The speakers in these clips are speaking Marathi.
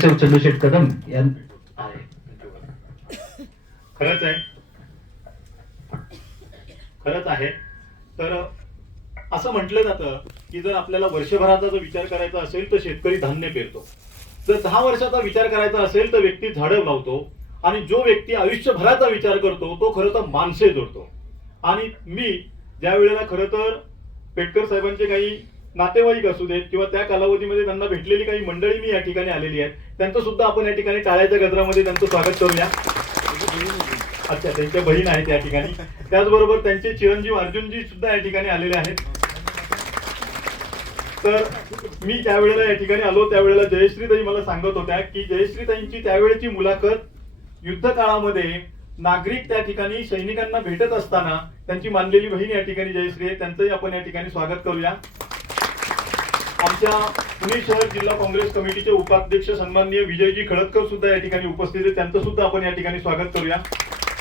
चंद्रशेठ कदम खरंच आहे. खरंच आहे. तर असं म्हटलं जातं की जर आपल्याला वर्षभराचा जर विचार करायचा असेल तर शेतकरी धान्य पेरतो. जर दहा वर्षाचा विचार करायचा असेल तर व्यक्ती झाडं लावतो आणि जो व्यक्ती आयुष्यभराचा विचार करतो तो खरं तर माणसे जोडतो. आणि मी ज्या वेळेला खरं तर पेटकर साहेबांचे काही नातेवाईक असू देत किंवा त्या कालावधीमध्ये त्यांना भेटलेली काही मंडळी मी या ठिकाणी आलेली आहेत त्यांचं सुद्धा आपण या ठिकाणी टाळ्याच्या गजरामध्ये त्यांचं स्वागत करूया. अच्छा त्यांच्या बहीण आहेत या ठिकाणी. त्याचबरोबर त्यांचे चिरंजीव अर्जुनजी सुद्धा या ठिकाणी आलेले आहेत. तर मी त्यावेळेला या ठिकाणी आलो त्यावेळेला जयश्रीताई मला सांगत होत्या की जयश्रीताईंची त्यावेळेची मुलाखत युद्ध काळामध्ये नागरिक त्या ठिकाणी सैनिकांना भेटत असताना त्यांची मानलेली बहीण या ठिकाणी जयश्री आहे. त्यांचंही आपण या ठिकाणी स्वागत करूया. आमच्या पुणे शहर जिल्हा काँग्रेस कमिटीचे उपाध्यक्ष सन्माननीय विजयजी खडतकर सुद्धा या ठिकाणी उपस्थित आहेत. त्यांचं सुद्धा आपण या ठिकाणी स्वागत करूया.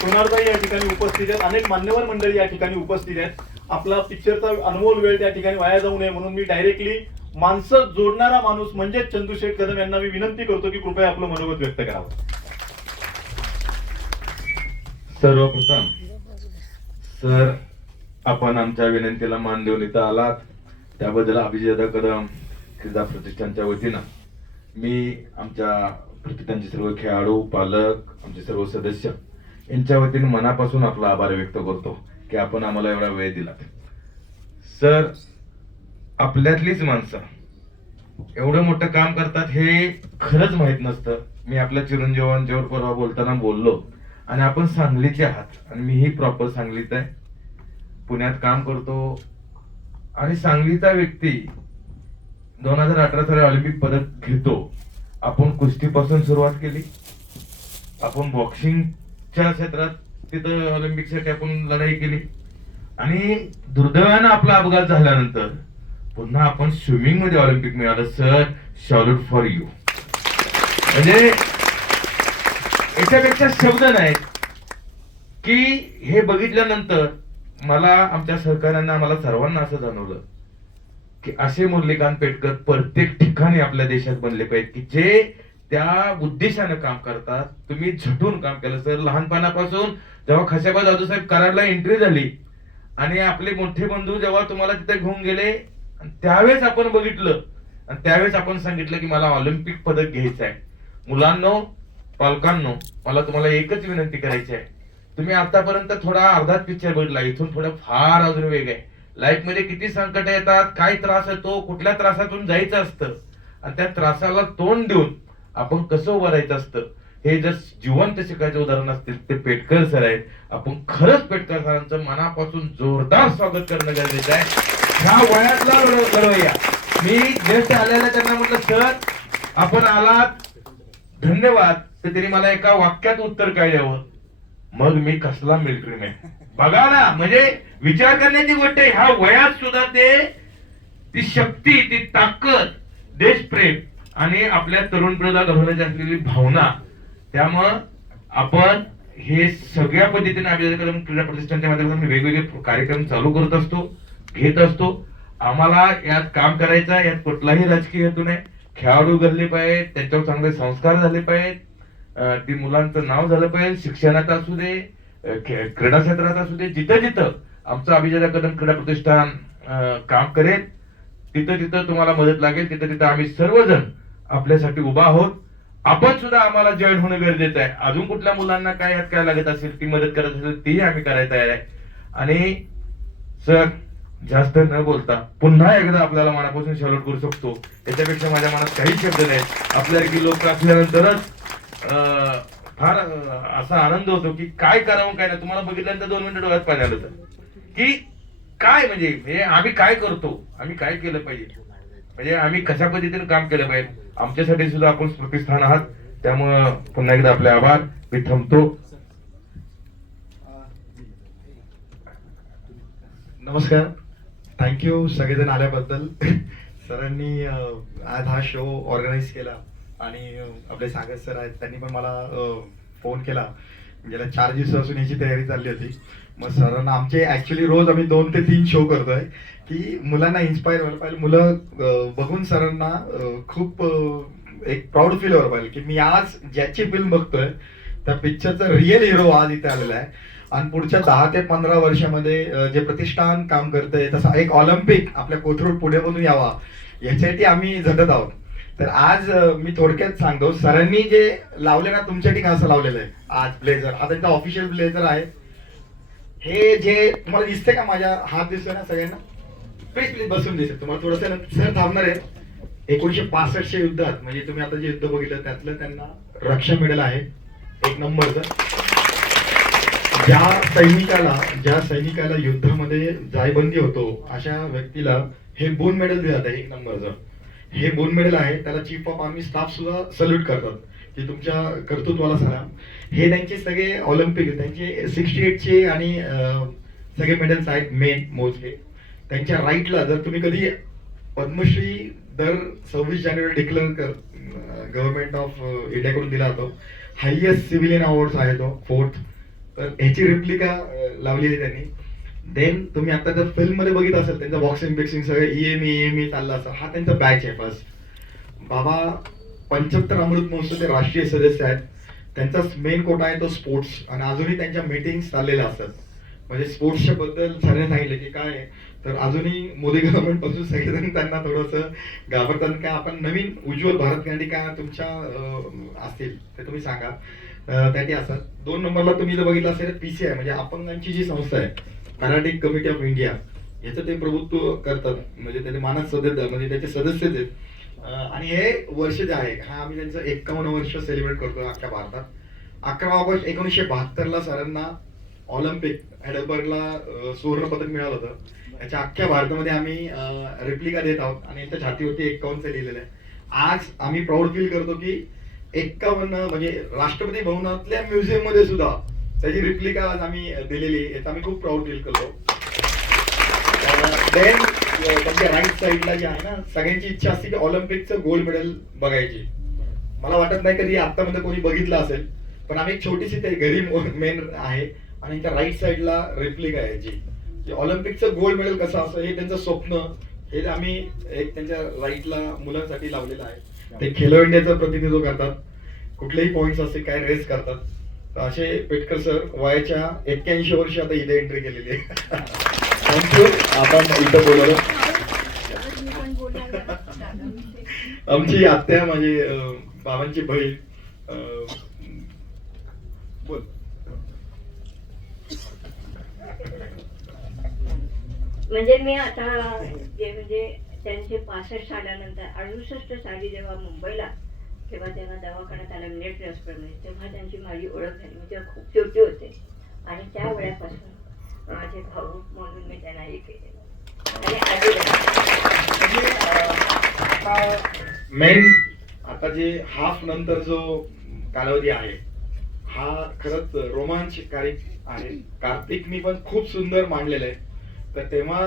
सोनारबाई या ठिकाणी उपस्थित आहेत. अनेक मान्यवर मंडळी या ठिकाणी उपस्थित आहेत. आपला पिक्चरचा अनमोल वेळ त्या ठिकाणी वाया जाऊ नये म्हणून मी डायरेक्टली माणसं जोडणारा माणूस म्हणजेच चंदूशेठ कदम यांना मी विनंती करतो की कृपया आपलं मनोगत व्यक्त करावं. सर्वप्रथम सर आपण आमच्या विनंतीला मान देऊन इथं आलात. त्याबद्दल अभिजेता कदम क्रीडा प्रतिष्ठानच्या वतीनं मी आमच्या प्रतिष्ठानचे सर्व खेळाडू पालक आमचे सर्व सदस्य यांच्या वतीने मनापासून आपला आभार व्यक्त करतो की आपण आम्हाला एवढा वेळ दिला. सर आपल्यातलीच माणसं एवढं मोठं काम करतात हे खरंच माहीत नसतं. मी आपल्या चिरंजीवांच्यावर परवा बोलताना बोललो आणि आपण सांगलीचे आहात आणि मीही प्रॉपर सांगलीत आहे. पुण्यात काम करतो आणि सांगलीचा व्यक्ती दोन हजार अठरा साली ऑलिम्पिक पदक घेतो. आपण कुस्तीपासून सुरुवात केली. आपण बॉक्सिंगच्या क्षेत्रात तिथं ऑलिम्पिकसाठी आपण लढाई केली. आणि दुर्दैवानं आपला अपघात झाल्यानंतर पुन्हा आपण स्विमिंगमध्ये ऑलिम्पिक मिळालं. सर शॉलूट फॉर यू म्हणजे याच्यापेक्षा शब्द नाही. की हे बघितल्यानंतर मला आमच्या सहकाऱ्यांना मला सर्वांना असं जाणवलं. की असे मुरलीकांत पेटकर प्रत्येक ठिकाणी आपल्या देशात बनले पाहिजेत की जे त्या उद्देशानं काम करतात. तुम्ही झटून काम केलं. सर लहानपणापासून जेव्हा खशाबा जाधव साहेब कराडला एंट्री झाली आणि आपले मोठे बंधू जेव्हा तुम्हाला तिथे घेऊन गेले आणि त्यावेळेस आपण बघितलं आणि त्यावेळेस आपण सांगितलं की मला ऑलिम्पिक पदक घ्यायचं आहे. मुलांनो पालकांनो मला तुम्हाला एकच विनंती करायची आहे. तुम्ही आतापर्यंत थोडा अर्धाच पिक्चर बघितला इथून थोडं फार अजून वेग आहे. लाईफमध्ये किती संकट येतात काय त्रास येतो कुठल्या त्रासातून जायचं असतं आणि त्या त्रासाला तोंड देऊन आपण कसं उभं राहायचं असतं? हे जर जिवंत शिकायचे उदाहरण असतील ते पेटकर सर आहेत. आपण खरंच पेटकर सरांचं मनापासून जोरदार स्वागत करणं गरजेचं आहे. ह्या वयातला लढव- मी ज्येष्ठ आलेल्या त्यांना म्हटलं सर आपण आलात. धन्यवाद. तर त्यांनी मला एका वाक्यात उत्तर काय द्यावं? मग मी कसला मिलिटरी मॅन बघा ना म्हणजे विचार करण्याची गोष्ट आहे ह्या वयात सुद्धा ते ती शक्ती ती ताकद देशप्रेम आणि आपल्या तरुण पिढीला घडवण्याची असलेली भावना त्यामुळं आपण हे सगळ्या पद्धतीने अभिजात क्रीडा प्रतिष्ठानच्या माध्यमातून वेगवेगळे कार्यक्रम चालू करत असतो घेत असतो. आम्हाला यात काम करायचं यात कुठलाही राजकीय हेतू नाही. खेळाडू घडले पाहिजेत त्यांच्यावर चांगले संस्कार झाले पाहिजेत. ती मुलांचं नाव झालं पाहिजे शिक्षणात असू दे क्रीडा क्षेत्रात असू दे जिथं जिथं आमचं अभिजात कदम क्रीडा प्रतिष्ठान काम करेल तिथं तिथं तुम्हाला मदत लागेल तिथं तिथं आम्ही सर्वजण आपल्यासाठी उभा आहोत. आपण सुद्धा आम्हाला जॉईन होणं गरजेचं आहे. अजून कुठल्या मुलांना काय यात काय लागत असेल ती मदत करत असेल तीही आम्ही करायचं तयार आहे. आणि सर जास्त न बोलता पुन्हा एकदा आपल्याला मनापासून सॅल्यूट करू शकतो. याच्यापेक्षा माझ्या मनात काही शब्द नाहीत आपल्यासारखी लोक असल्यानंतरच अं, फार असा आनंद होतो की काय करावं काय नाही. तुम्हाला बघितल्यानंतर दोन मिनिटं डोळ्यात पाणी आलं होतं. की काय म्हणजे हे आम्ही काय करतो? आम्ही काय केलं पाहिजे? म्हणजे आम्ही कशा पद्धतीने काम केलं पाहिजे? आमच्यासाठी सुद्धा आपण स्मृतीस्थान आहात. त्यामुळं पुन्हा एकदा आपले आभार. मी थांबतो. नमस्कार. थँक्यू सगळेजण आल्याबद्दल. सरांनी आज हा शो ऑर्गनाईज केला. आणि आपले सागर सर आहेत त्यांनी पण मला फोन केला. गेल्या चार दिवसापासून याची तयारी चालली होती. मग सरांना आमचे ऍक्च्युली रोज आम्ही दोन ते तीन शो करतोय. की मुलांना इन्स्पायर व्हायला पाहिजे. मुलं बघून सरांना खूप एक प्राऊड फील व्हायला पाहिजे. की मी आज ज्याची फिल्म बघतोय त्या पिक्चरचा रिअल हिरो आज इथे आलेला आहे. आणि पुढच्या दहा ते पंधरा वर्षामध्ये जे प्रतिष्ठान काम करतंय तसा एक ऑलिम्पिक आपल्या कोथरूड पुण्यामधून यावा याच्यासाठी आम्ही झटत आहोत. तर आज मी थोडक्यात सांगतो सरांनी जे लावले ना तुमच्यासाठी असं लावलेलं आहे. आज ब्लेझर आता त्यांचा ऑफिशियल ब्लेझर आहे. हे जे तुम्हाला दिसते का माझ्या हात दिसतोय ना सगळ्यांना? प्लीज प्लीज बसून दिसेल. तुम्हाला थोडस सर थांबणार आहे एकोणीशे पासष्टच्या युद्धात म्हणजे तुम्ही आता जे युद्ध बघितलं त्यातलं त्यांना रक्षा मिळालं आहे. एक नंबरचं. ज्या सैनिकाला ज्या सैनिकाला युद्धामध्ये जायबंदी होतो अशा व्यक्तीला हे बोन मेडल दिलं जातं एक नंबरचं. हे बोन मेडल आहे त्याला चीफ ऑफ आर्मी स्टाफ सुद्धा सल्यूट करतात की तुमच्या कर्तृत्वाला सलाम. हे त्यांचे सगळे ऑलिम्पिक त्यांचे सिक्स्टी एटचे आणि सगळे मेडल्स आहेत मेन मोजले त्यांच्या राईटला जर तुम्ही कधी पद्मश्री दर सव्वीस जानेवारी डिक्लेअर कर गव्हर्नमेंट ऑफ इंडियाकडून दिला जातो हायएस्ट सिव्हिलियन अवॉर्ड्स आहे तो फोर्थ तर ह्याची रिप्लिका लावलेली त्यांनी. देन तुम्ही आता जर फिल्ममध्ये बघित असेल त्यांचं बॉक्सिंग बिक्सिंग सगळं ईएमई ईएम चाललं असं हा त्यांचा बॅच आहे फर्स्ट बाबा पंच्याहत्तर अमृत महोत्सव ते राष्ट्रीय सदस्य आहेत. त्यांचा मेन कोटा आहे तो स्पोर्ट्स आणि अजूनही त्यांच्या मीटिंग चाललेल्या असतात. म्हणजे स्पोर्ट्सच्या बद्दल सरांनी सांगितलं की काय आहे, तर अजूनही मोदी गव्हर्नमेंटपासून सगळेजण त्यांना थोडंसं घाबरतात. काय आपण नवीन उज्ज्वल भारत करण्यासाठी काय तुमच्या असतील ते तुम्ही सांगा. त्यासाठी असतात. दोन नंबरला तुम्ही जर बघितलं असेल पीसीआय म्हणजे अपंगांची जी संस्था आहे पॅराडिक कमिटी ऑफ इंडिया याचं ते प्रभुत्व करतात. म्हणजे त्याचे मानस सदस्य म्हणजे त्याचे सदस्यच आहेत. आणि हे वर्ष जे आहे हा आम्ही त्यांचं एक्कावन्न वर्ष सेलिब्रेट करतो अख्ख्या भारतात. अकरा ऑगस्ट एकोणीसशे बहात्तरला सरांना ऑलिम्पिक हॅडलबर्गला सुवर्ण पदक मिळालं होतं. याच्या अख्ख्या भारतामध्ये आम्ही रेप्लिका देत आहोत. आणि याच्या छातीवरती एक्कावन्नचं लिहिलेलं आहे. आज आम्ही प्राऊड फील करतो की एक्कावन्न म्हणजे राष्ट्रपती भवनातल्या म्युझियममध्ये सुद्धा त्याची रिप्लिका आज आम्ही दिलेली आहे याचा आम्ही खूप प्राऊड फील करतो. देन त्यांच्या राईट साईडला जे आहे ना सगळ्यांची इच्छा असते की ऑलिम्पिकचं गोल्ड मेडल बघायची. मला वाटत नाही कधी आतामध्ये कोणी बघितलं असेल पण आम्ही एक छोटीशी ते घरी मेन आहे आणि त्या राईट साईडला रेप्लिका आहे जी की ऑलिम्पिकचं गोल्ड मेडल कसं असं हे त्यांचं स्वप्न हे आम्ही एक त्यांच्या राईटला मुलांसाठी लावलेलं आहे. ते खेलो इंडियाचं प्रतिनिधित्व करतात. कुठलेही पॉईंट्स असतील काय रेस करतात. असे पेटकर सर वयाच्या एक्क्याऐंशी वर्षी आता इथे एंट्री केलेली आहे. थँक्यू आपण इथं बोलवलं आमची आत्या माझी अं, बाबांची बहीण बोल. म्हणजे मी आता जे म्हणजे त्यांचे पासष्ट सालानंतर अडुसष्ट साली जेव्हा मुंबईला तेव्हा त्यांना दवाखान्यात आला मिनिट ट्रान्सफरमध्ये तेव्हा त्यांची माझी ओळख झाली. मी तेव्हा खूप छोटी होते. आणि त्या वेळापासून माझे भाऊ म्हणून मी त्यांना हे केले आणि आधी मेन आता जे हाफ नंतर जो कालावधी आहे हा खरंच रोमांचकारी आहे. कार्तिकनी पण खूप सुंदर मांडलेलं आहे. तर तेव्हा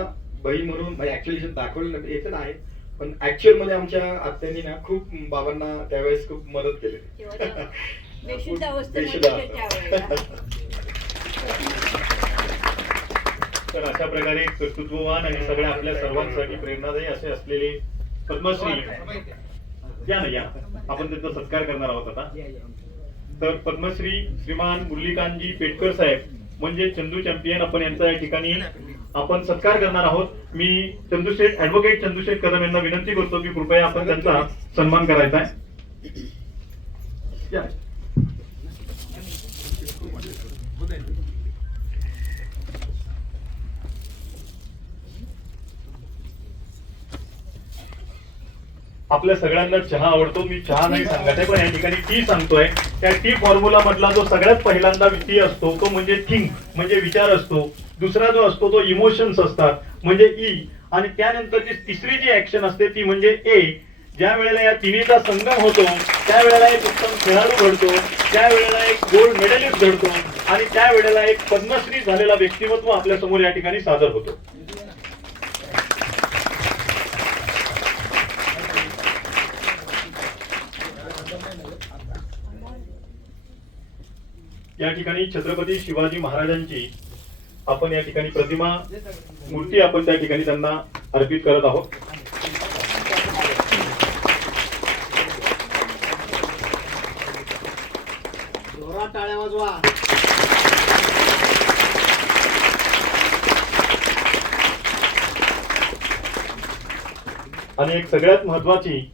बाई म्हणून ऍक्च्युली दाखवलं येतच आहे. पण ऍक्च्युअलमध्ये आमच्या आत्यांनी ना खूप बाबांना त्यावेळेस खूप मदत केली. त्यावेळेला. तर अशा प्रकारे कर्तृत्ववान आणि सगळ्या आपल्या सर्वांसाठी प्रेरणादायी असे असलेले पद्मश्री या ना या. आपण त्यांचा सत्कार करणार आहोत आता. तर पद्मश्री श्रीमान मुरलीकांतजी पेटकर साहेब म्हणजे चंदू चॅम्पियन आपण यांचा या ठिकाणी आपण सत्कार करणार आहोत. मी चंदूशेठ ऍडव्होकेट चंदूशेठ कदम यांना विनंती करतो की कृपया आपण त्यांचा सन्मान करायचा आहे. आपल्या सगळ्यांना चहा आवडतो मी चहा नाही सांगत आहे पण या ठिकाणी टी सांगतोय. त्या टी फॉर्म्युला मधला जो सगळ्यात पहिल्यांदा टी असतो तो म्हणजे थिंक म्हणजे विचार असतो. दुसरा जो असतो तो इमोशन्स असतात म्हणजे ई आणि त्यानंतरची तिसरी जी ऍक्शन असते ती म्हणजे ए ज्या वेळेला या तिन्हीचा संगम होतो त्यावेळेला एक उत्तम खेळाडू घडतो त्यावेळेला एक गोल्ड मेडलिस्ट घडतो आणि त्यावेळेला एक पद्मश्री झालेला व्यक्तिमत्व आपल्यासमोर या ठिकाणी सादर होतो. या ठिकाणी छत्रपती शिवाजी महाराजांची आपण या ठिकाणी प्रतिमा मूर्ती आपण त्या ठिकाणी त्यांना अर्पित करत आहोत. आणि एक सगळ्यात महत्वाची